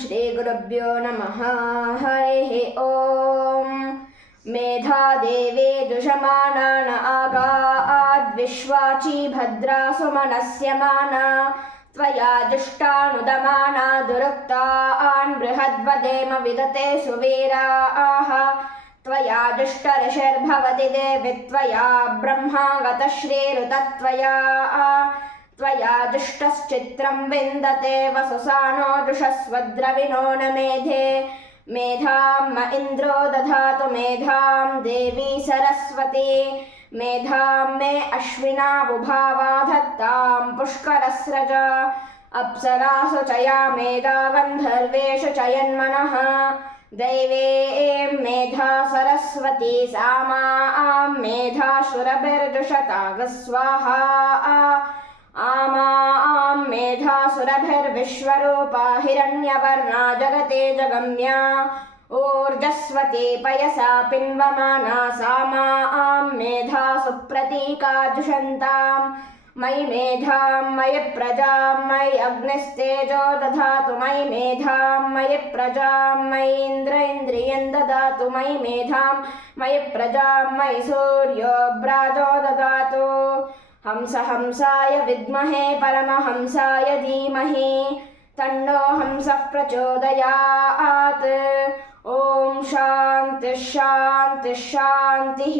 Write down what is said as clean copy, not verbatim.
श्रीगुरुभ्यो नमः। हरिः ॐ। मेधा देवे दुषमाना न आगाद्विश्वाची भद्रा सुमनस्यमाना त्वया जुष्टानुदमाना दुरुक्तान् बृहद्वदेम विदते सुवीराः त्वया जुष्टऋषिर्भवति देवि त्वया ब्रह्मा गतश्रीरुतत्वया त्वया जुष्टश्चित्रं विन्दते वसुसानो जुषस्वद्रविणो न मेधे मेधां म इन्द्रो दधातु मेधां देवी सरस्वती मेधां मे अश्विनावुभावा धत्तां पुष्करस्रजा अप्सरासु च या मेधा गन्धर्वेषु च यन्मनः दैवें मेधा सरस्वती सा मां मेधा शुरभिर्जुषता स्वाहा आमां मेधासुरभिर्विश्वरूपा हिरण्यवर्णा जगते जगम्या ऊर्जस्वती पयसा पिन्वमाना सा मां मेधा सुप्रतीका जुषन्तां मयि मेधां मयि प्रजां मयि अग्निस्तेजो दधातु मयि मेधां मयि प्रजां मयि इन्द्रियं ददातु मयि मेधां मयि प्रजां मयि सूर्यो व्राजो ददातु हंसाय विद्महे परमहंसाय धीमहि तन्नो हंसः प्रचोदयात्। ॐ शान्तिः शान्तिः शान्तिः।